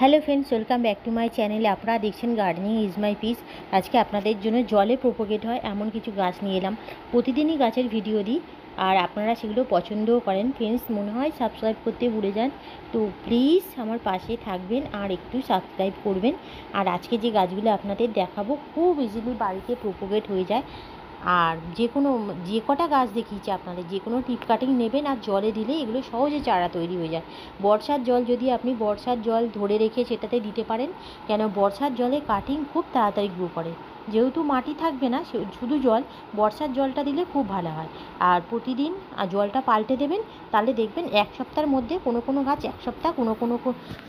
Hello friends, welcome back to my চ্যানেলে। আপনারা দেখছেন গার্ডেনিং ইজ মাই পিস। আজকে আপনাদের জন্য জলে প্রোপোগেট হয় এমন কিছু গাছ নিয়ে এলাম। প্রতিদিনই গাছের ভিডিও দিই আর আপনারা সেগুলো পছন্দও করেন। ফ্রেন্ডস, মনে হয় সাবস্ক্রাইব করতে ভুলে যান, তো প্লিজ আমার পাশে থাকবেন আর একটু সাবস্ক্রাইব করবেন। আর আজকে যে গাছগুলো আপনাদের দেখাবো খুব ইজিলি বাড়িতে প্রোপোগেট হয়ে যায়। আর যে কটা গাছ দেখিয়েছি আপনাদের, যে কোনো টিপ কাটিং নেবেন আর জলে দিলে এগুলো সহজে চারা তৈরি হয়ে যায়। বর্ষার জল যদি আপনি বর্ষার জল ধরে রেখে সেটাতে দিতে পারেন, কেন বর্ষার জলে কাটিং খুব তাড়াতাড়ি গ্রো করে। যেহেতু মাটি থাকবে না, শুধু জল, বর্ষার জলটা দিলে খুব ভালো হয়। আর প্রতিদিন জলটা পাল্টে দেবেন, তাহলে দেখবেন এক সপ্তাহের মধ্যে কোনো গাছ এক সপ্তাহ,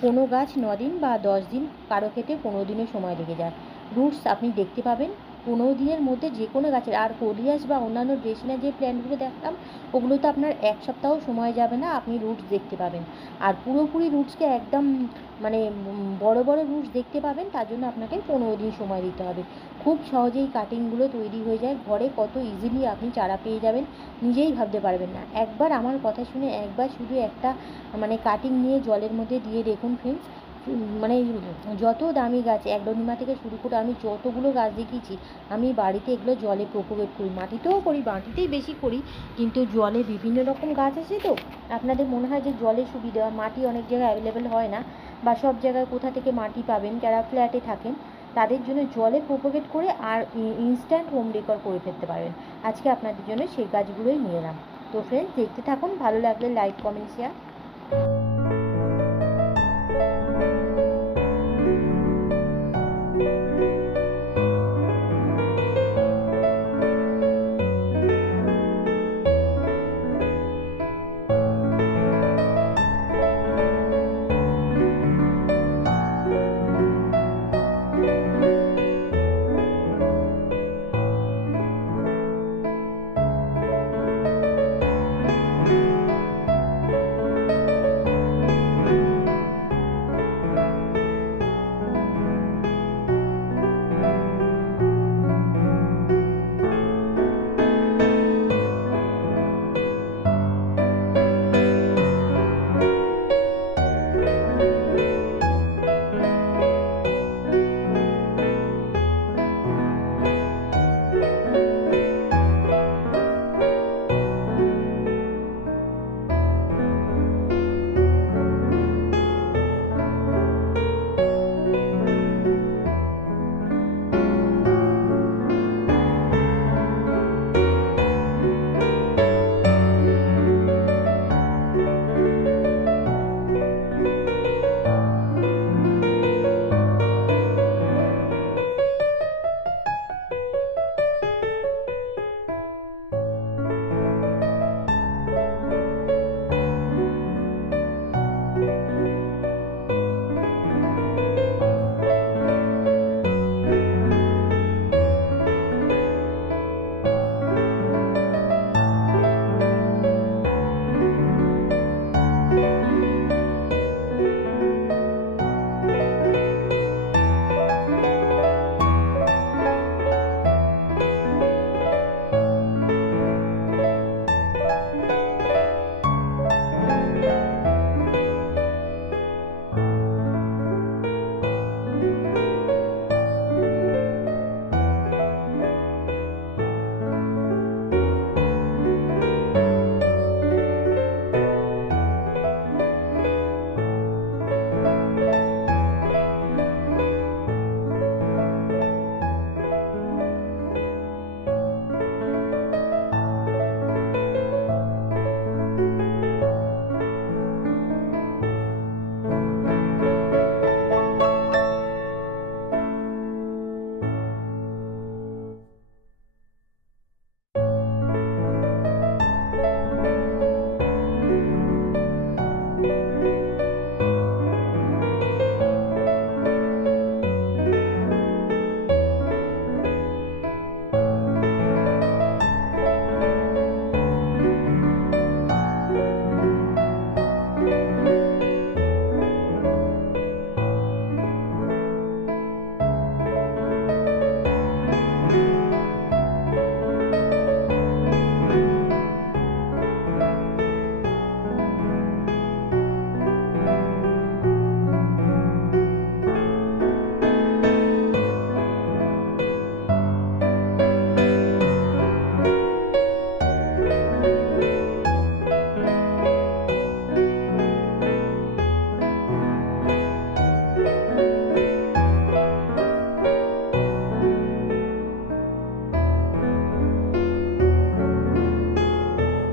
কোনো গাছ 9 দিন বা 10 দিন, কারো ক্ষেত্রে 15 দিনের সময় লেগে যায়। রুটস আপনি দেখতে পাবেন 15 দিনের মধ্যে যে কোনো গাছের। আর কোরিয়াস বা অন্যান্য ড্রেসিনার যে প্ল্যান্টগুলো দেখলাম, ওগুলো তো আপনার এক সপ্তাহ সময় যাবে না, আপনি রুটস দেখতে পাবেন। আর পুরোপুরি রুটসকে একদম মানে বড় বড় রুটস দেখতে পাবেন, তার জন্য আপনাকে 15 দিন সময় দিতে হবে। খুব সহজেই কাটিংগুলো তৈরি হয়ে যায় ঘরে, কত ইজিলি আপনি চারা পেয়ে যাবেন নিজেই ভাবতে পারবেন না। একবার আমার কথা শুনে একবার শুধু একটা কাটিং নিয়ে জলের মধ্যে দিয়ে দেখুন ফ্রেন্ডস। মানে যত দামি গাছ, অ্যাগ্লোনিমা থেকে শুরু করে আমি যতগুলো গাছ দেখিয়েছি, আমি বাড়িতে এগুলো জলে প্রোপোগেট করি, মাটিতেও করি, মাটিতেই বেশি করি, কিন্তু জলে বিভিন্ন রকম গাছ আছে। তো আপনাদের মনে হয় যে জলে সুবিধা, মাটি অনেক জায়গায় অ্যাভেলেবেল হয় না, বা সব জায়গায় কোথা থেকে মাটি পাবেন, যারা ফ্ল্যাটে থাকেন তাদের জন্য জলে প্রোপোগেট করে আর ইনস্ট্যান্ট হোম ডেকর করে ফেলতে পারবেন। আজকে আপনাদের জন্য সেই গাছগুলোই নিয়ে এলাম। তো ফ্রেন্ডস, দেখতে থাকুন, ভালো লাগলে লাইক, কমেন্ট, শেয়ার।